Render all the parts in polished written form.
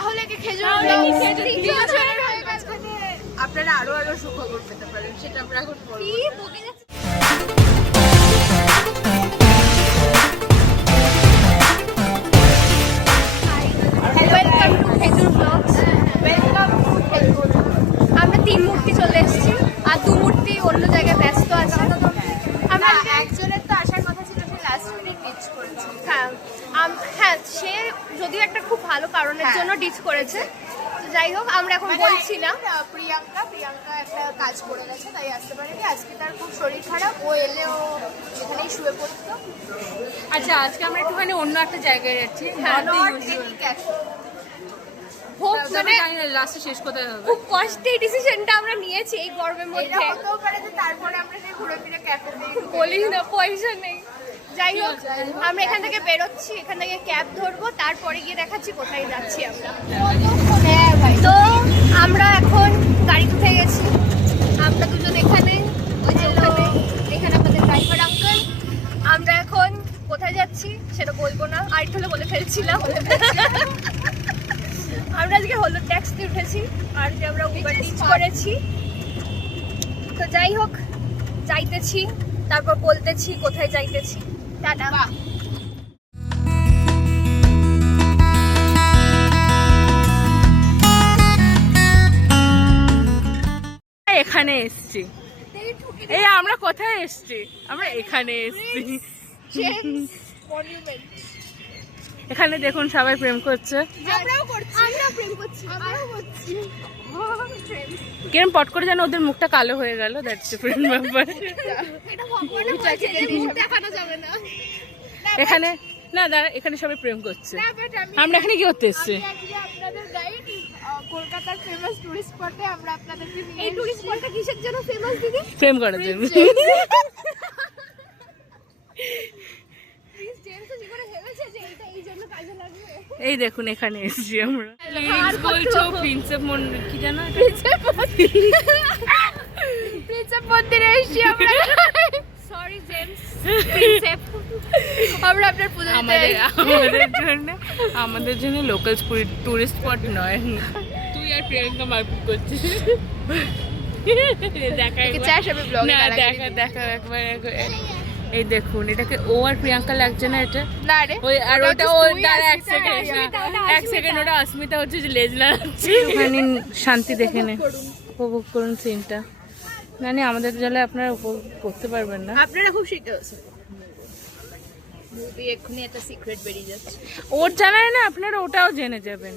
তাহলে কি খেজুর আপনারা আরো সুখবর পেতে পারেন, সেটা আমরা এখন বলবো। আমরা 3 মূর্তি চলে এসেছি, আর 2 মূর্তি অন্য জায়গায় ব্যস্ত আছে। আমরা একজনের তো আসার কথা ছিল, সে লাস্ট মিনিট ডিচ করেছে। হ্যাঁ, সে যদিও একটা খুব ভালো কারণের জন্য ডিচ করেছে। যাই হোক, আমরা এখন বলছি না। প্রিয়াঙ্কা একটা কাজ করে গেছে, তাই আসতে পারেনি। আজকে তার খুব শরীর খারাপ, ও এলেও এখানেই শুয়ে পড়তো। আচ্ছা, আজকে আমরা একটুখানি অন্য একটা জায়গায় যাচ্ছি। লাস্টে শেষ কোথায় হবে? খুব কষ্টে ডিসিশনটা আমরা নিয়েছি এই গরমের মধ্যে। হতেও পারে যে তারপরে আমরা যে ঘুরে ফিরে ক্যাফেতে বলি না, পয়সা নেই। যাই হোক, আমরা এখান থেকে বেরোচ্ছি, এখান থেকে ক্যাব ধরবো, তারপরে গিয়ে দেখাচ্ছি কোথায় যাচ্ছি আমরা। তো আমরা এখন গাড়ি উঠে গেছি, আমরা দুজন এখানে, এখানে আমাদের ড্রাইভার আঙ্কেল। আমরা এখন কোথায় যাচ্ছি সেটা বলবো না, আর একটু হলে বলে ফেলছিলাম। আমরা আজকে হলুদ ট্যাক্সি উঠেছি, আর যে আমরা উবার টিচ করেছি। তো যাই হোক, যাইতেছি, তারপর বলতেছি কোথায় যাইতেছি। টাটা। এখানে এসছি, এই আমরা কোথায় এসছি? আমরা এখানে এসছি। এখানে দেখুন সবাই প্রেম করছে। কিরম পট করে যেন ওদের মুখটা কালো হয়ে গেল, দ্যাটস ডিফারেন্ট ব্যাপার। এখানে না দাঁড়া, এখানে সবাই প্রেম করছে, আমরা এখানে কি করতে এসছি? আপনাদের গাইড কলকাতার ফেমাস টুরিস্ট স্পটে আমরা আপনাদেরকে নিয়ে। এই টুরিস্ট স্পটটা কিসের জন্য ফেমাস দিদি? প্রেম করার জন্য। এই দেখুন এখানে এসেছি আমরা। বলছো প্রিন্সেপ মন্দির কি জানো? প্রিন্সেপ মন্দিরে এসেছি আমরা। Sorry James, Prinsep. আমরা আপনার পুজো আমাদের জন্য লোকাল টুরিস্ট স্পট নয়। তুই আর প্রিয়াঙ্কা মারপিট করছিস। দেখা একবার। এই দেখুন, এটাকে ও আর প্রিয়াঙ্কা লাগছে না? এটা না রে, ওই আর ওটা ও দাঁড়া এক সেকেন্ড, ওটা অস্মিতা হচ্ছে যে লেজ লাগাচ্ছে। ওখানে শান্তি দেখে নে, উপভোগ করুন সিনটা। জানি আমাদের জলে আপনারা উপভোগ করতে পারবেন না। আপনারা খুব শিখে আছেন। মুভি এক্ষুনি একটা সিক্রেট বেরিয়ে যাচ্ছে, ওর জানায় না, আপনারা ওটাও জেনে যাবেন।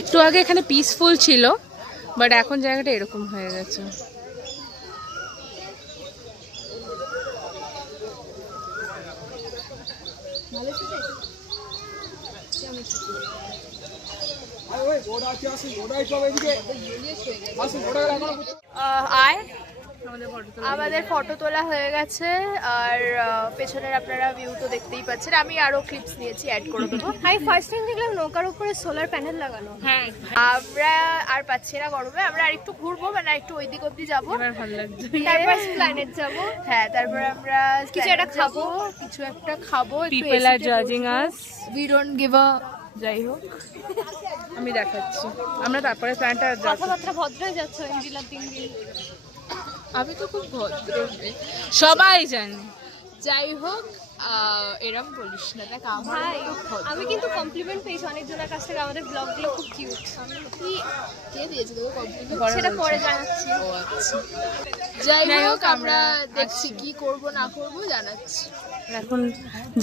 একটু আগে এখানে পিসফুল ছিল, বাট এখন জায়গাটা এরকম হয়ে গেছে। আমাদের ফটো তোলা হয়ে গেছে, আর পেছনের আপনারা ভিউ তো দেখতেই পাচ্ছেন। আমি আরো ক্লিপস নিয়েছি, অ্যাড করে দেবো। আমি ফার্স্ট টাইম দেখলাম নৌকার উপরে সোলার প্যানেল লাগানো। হ্যাঁ, আমরা আর পাচ্ছি না গরমে, আমরা আর একটু ঘুরবো, মানে একটু ওই দিক অব্দি যাবো, এবার ভালো লাগছে। তারপর প্ল্যানেট যাবো। হ্যাঁ, তারপর আমরা কিছু একটা খাবো, পিপল আর জাজিং us, we don't give a. যাই হোক, আমি দেখাচ্ছি। আমরা তারপরে প্ল্যানটা কথাবার্তা ভদ্রই যাচ্ছে ইন্দিলা 3 দিন। আমি তো খুব ভদ্র, সবাই জানে। যাই হোক, এরম বলিস না, দেখ ভাই, আমি কিন্তু কমপ্লিমেন্ট পেয়েছি অনেকজনের কাছ থেকে, আমাদের ব্লগগুলো খুব কিউট। কে দিয়েছে তোকে কমপ্লিমেন্ট? সেটা পরে জানাচ্ছি। ও আচ্ছা, যাই হোক, আমরা দেখছি কি করব না করব, জানাচ্ছি। এখন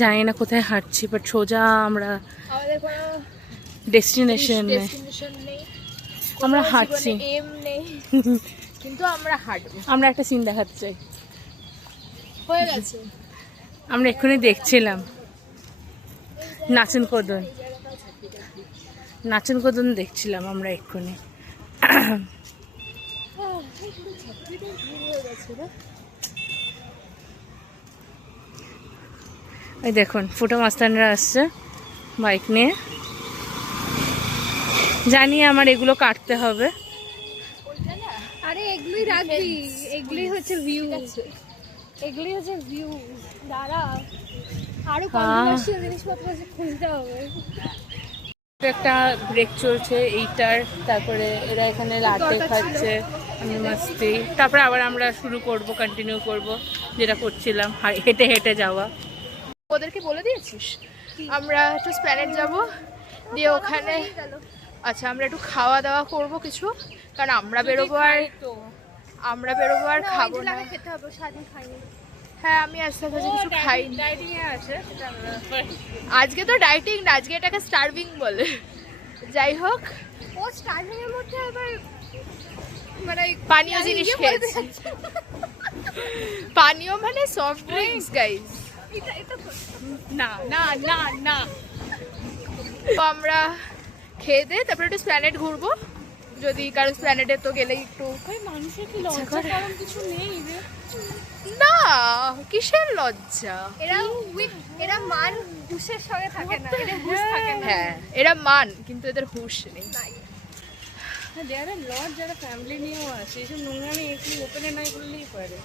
জানি না কোথায় হাঁটছি, বাট সোজা আমরা আমাদের কোনো ডেস্টিনেশন নেই, আমরা হাঁটছি। এম নেই, কিন্তু আমরা হাঁটবো। আমরা একটা সিন দেখাতে চাই। হয়ে গেছে, আমরা এক্ষুনি দেখছিলাম নাচন কদন দেখছিলাম আমরা এক্ষুনি। এই দেখুন ফুটো মাস্তানরা আসছে বাইক নিয়ে। জানি আমার এগুলো কাটতে হবে। আরে এগুলোই রাখবি, এগুলোই হচ্ছে ভিউ, এগুলোই হচ্ছে ভিউ। দাঁড়া, আরো কন্ট্রোভার্সিয়াল জিনিসপত্র খুঁজতে হবে। একটা ব্রেক চলছে এইটার, তারপরে এরা এখানে লাটে খাচ্ছে, আমি মাস্তি, তারপরে আবার আমরা শুরু করব, কন্টিনিউ করব যেটা করছিলাম, হেঁটে হেঁটে যাওয়া। ওদেরকে বলে দিয়েছিস আমরা একটু স্প্ল্যানেড যাব, দিয়ে ওখানে আচ্ছা আমরা একটু খাওয়া দাওয়া করব কিছু, কারণ আমরা বেরোবো আর খাবো না। খেতে হবে, সারাদিন খাইনি। হ্যাঁ আমি আজকে কাছে কিছু খাই ডাইটিং এ আছে সেটা আমরা আজকে, তো ডাইটিং না, আজকে এটাকে স্টার্ভিং বলে। যাই হোক, ও স্টার্ভিং এর মধ্যে আবার মানে পানীয় জিনিস খেয়েছি। পানীয় মানে সফট ড্রিঙ্কস গাইস। না না না না। তো আমরা খেয়ে দিয়ে তারপরে একটু স্প্ল্যানেড ঘুরবো, যদি কারো স্প্ল্যানেডে তো গেলেই একটু। মানুষের কি লজ্জা কারণ কিছু নেই রে? না কিসের লজ্জা, এরা মান হুশের সঙ্গে থাকে না, এরা হুশ থাকে না। হ্যাঁ এরা মান, কিন্তু এদের হুঁশ নেই। যারা লজ, যারা ফ্যামিলি নিয়েও আসে, এইসব নোংরামি একটু ওপেনে নাই করলেই পারে।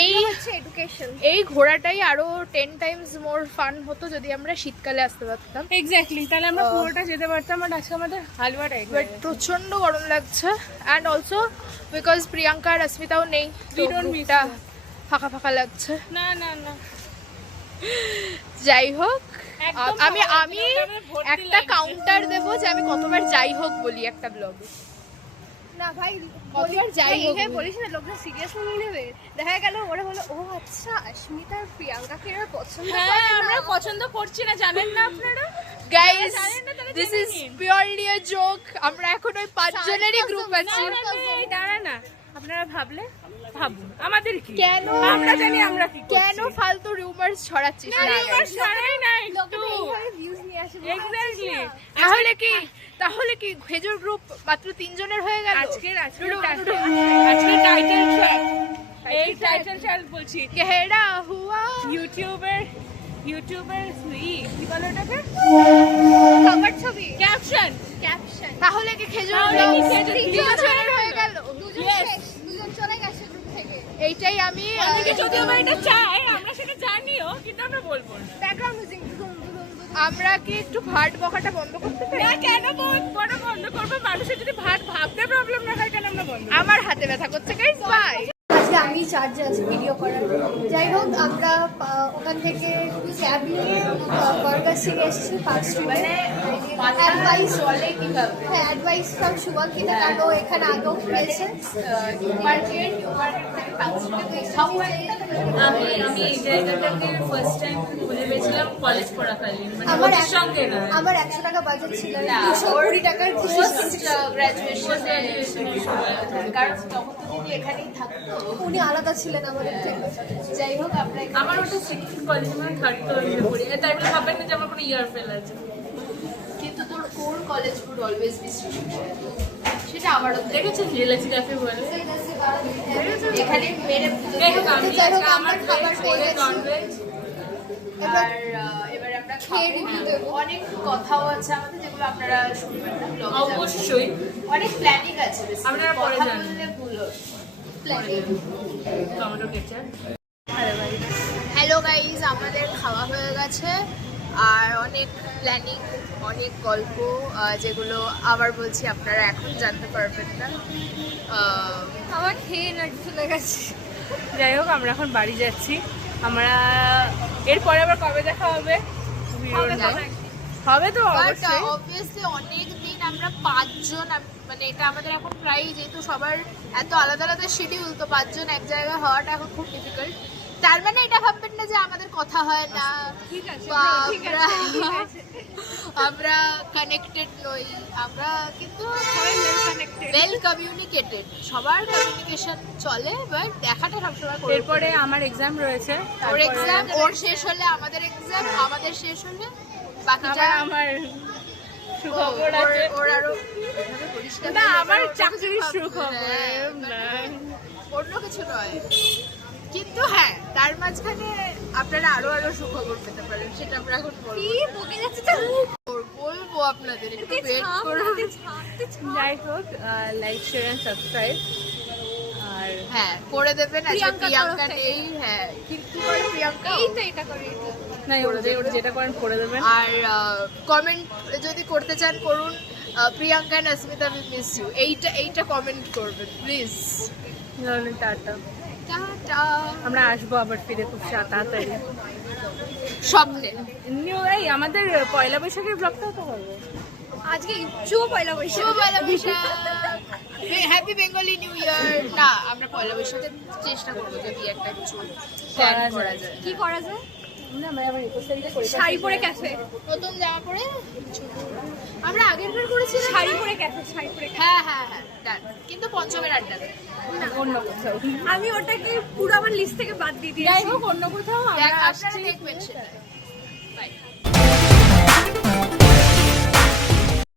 এই হচ্ছে এডুকেশন। এই ঘোরাটাই আরো 10 টাইমস মোর ফান হতো যদি আমরা শীতকালে আসতে পারতাম। এক্স্যাক্টলি, তাহলে আমরা পুরোটা যেতে পারতাম। আর আজকে আমাদের হালুয়া টাইপ, বাট প্রচন্ড গরম লাগছে, অ্যান্ড অলসো বিকজ প্রিয়াঙ্কা আর অস্মিতাও নেই, We don't miss রুমটা you. ফাঁকা ফাঁকা লাগছে। না না না, যাই হোক, একদম আমি ফাঁকা আমি লাগছে, আমাদের ভর্তি একটা লাগছে। কাউন্টার দেবো যে আমি কতবার যাই হোক বলি একটা ব্লগে। না ভাই, কতবার যাই হোক এইভাবে বলি। বলিস না, লোকরা সিরিয়াসলি নিয়ে নেবে। দেখা গেল ওরা বলে ও আচ্ছা অস্মিতা আর প্রিয়াঙ্কাকে এরা পছন্দ করে হ্যাঁ না। আমরা পছন্দ করছি না, জানেন না আপনারা? গাইস জানেন না, তাহলে দিস জেনে ইজ নিন। পিওরলি আ জোক। আমরা এখন ওই 5 জনেরই গ্রুপ না আছি। না না, এই দাঁড়া না, আপনারা ভাবলে ভাবুন, আমাদের কি? কেন আমরা জানি আমরা কি করছি। কেন ফালতু রিউমার্স ছড়াচ্ছিস না আমার guys? সারাই না একটু। লোকরা এইভাবে ভিউজ নিয়ে আসে। এক্স্যাক্টলি। তাহলে কি খেজুর গ্রুপ মাত্র 3 জনের হয়ে গেল? আজকের টাইটেল ট্র্যাক, এই টাইটেল ট্র্যাক বলছি, কেহেরা হুয়া ইউটিউবের কি বলে ওটাকে, কভার ছবি, ক্যাপশন। ক্যাপশন। তাহলে কি খেজুর তাহলে কি গ্রুপ খেজুর 3 গ্রুপ জনের হয়ে গেল? দুজন Yes. শেষ, দুজন চলে গেছে গ্রুপ থেকে। এইটাই আমি অনেকে যদিও বা এটা চাই, আমরা সেটা জানিও, কিন্তু আমরা বলবো না। ব্যাকগ্রাউন্ড মিউজিক দুদুম দুদুম দুদুম। আমরা কি একটু ভাট বকাটা বন্ধ করতে পারি? না কেন বন্ধ করবো? মানুষের যদি ভাবতে প্রবলেম না হয়, কেন আমরা বন্ধ করবো? আমার হাতে ব্যথা করছে গাইস, বাই। আজকে আমি চার্জে আছি ভিডিও করার। যাই হোক, আমরা ওখান থেকে ক্যাব নিয়ে বর্গার থেকে এসেছি পার্ক স্ট্রিটে। অ্যাডভাইস হ্যাঁ, অ্যাডভাইস ফ্রম শুভঙ্কিতা, কারণ ও এখানে আগেও খেয়েছে। আমি এই জায়গাটাকে ফার্স্ট টাইম খুঁজে পেয়েছিলাম কলেজ পড়াকালীন, মানে আমার ওদের সঙ্গে না, আমার 100 টাকা বাজেট ছিল, 220 টাকার কারণ তখন তো দিদি এখানেই থাকতো। উনি আলাদা ছিলেন আমাদের থেকে। যাই হোক, আমরা আমার ওটা সেকেন্ড কলেজ, মানে থার্ড কলেজে পড়ি, তাই বলে ভাবেন না যে আমার কোনো ইয়ার ফেল আছে। কিন্তু তোর core college food always be সেটা আবারও দেখেছেন রিয়েলাইজ ক্যাফে বলে, এখানে মেরে যাই হোক আমি যাই হোক, আজকে আমরা আমার খাবার পেয়ে গেছি। ননভেজ। আর এবার আমরা খেয়ে খাবো। review দেবো। অনেক কথাও আছে আমাদের যেগুলো আপনারা শুনবেন না vlog এ যাবেন। অবশ্যই অনেক প্ল্যানিং আছে basically। আপনারা পরে কথা জানবেন। বললে ভুল হবে। Tomato ketchup. হ্যালো গাইজ, আমাদের খাওয়া হয়ে গেছে আর অনেক প্ল্যানিং, অনেক গল্প, যেগুলো আবার বলছি আপনারা এখন জানতে পারবেন না। আমার খেয়ে এনার্জি চলে গেছে। যাই হোক, আমরা এখন বাড়ি যাচ্ছি। আমরা এরপরে আবার কবে দেখা হবে? হবে তো বাট অবশ্যই। অবভিয়াসলি অনেক দিন আমরা 5 জন, মানে এটা আমাদের এখন প্রায়, যেহেতু সবার এত আলাদা আলাদা শিডিউল, তো 5 জন এক জায়গায় হওয়াটা এখন খুব ডিফিকাল্ট। তার মানে এটা ভাববেন না যে আমাদের কথা হয় না, ঠিক আছে, বা ঠিক আছে, ঠিক আছে। আমরা কানেক্টেড নই, আমরা কিন্তু সবাই well connected। ওয়েল কমিউনিকেটেড, সবার কমিউনিকেশন চলে, বাট দেখাটা সবসময় করে। এরপরে আমার এক্সাম রয়েছে, ওর এক্সাম, ওর শেষ হলে আমাদের এক্সাম, আমাদের শেষ হলে বাকিটা আমার সুখবর আছে। ওর আরো বলিস না, আমার ওর চাকরির কিছু সুখবর হ্যাঁ, না। অন্য কিছু নয়, কিন্তু হ্যাঁ তার মাঝখানে আপনারা আরো সুখবর পেতে পারেন, সেটা আমরা এখন বলবো। কি বকে যাচ্ছে তো? বলবো আপনাদের, একটু ওয়েট করুন। যাই হোক, লাইক শেয়ার অ্যান্ড সাবস্ক্রাইব। আর হ্যাঁ করে দেবেন। আজকে প্রিয়াঙ্কার প্রিয়াঙ্কা তরফ থেকে। নেই, হ্যাঁ কি করে প্রিয়াঙ্কা এই তো এটা করে না ওরা যেটা করেন করে দেবেন। আর কমেন্ট যদি করতে চান করুন, Priyanka and Asmita will miss you, এইটা কমেন্ট করবেন প্লিজ। তাহলে টাটা, টাটা। আমরা আসবো আবার ফিরে খুব তাড়াতাড়ি। স্বপ্নে এই আমাদের পয়লা বৈশাখের ব্লগটাও তো হবে আজকে শুভ পয়লা বৈশাখ। শুভ Poila Baishakh, happy Bengali new year. না আমরা পয়লা বৈশাখের চেষ্টা করবো যদি একটা কিছু প্ল্যান করা যায়। কি করা যায়? না আমরা আবার 21 তারিখে করি শাড়ি পরে ক্যাফে, নতুন জামা পরে আমরা আগের বার করেছিলাম শাড়ি পরে ক্যাফে, শাড়ি পরে cafe। হ্যাঁ হ্যাঁ হ্যাঁ ডান, কিন্তু পঞ্চমের আড্ডা দেয়। অন্য কোথাও। আমি ওটাকে পুরো আমার লিস্ট থেকে বাদ দিয়ে যাই দিয়েছি। হোক অন্য কোথাও আমরা আপনারা আসছি। দেখবেন সেটা।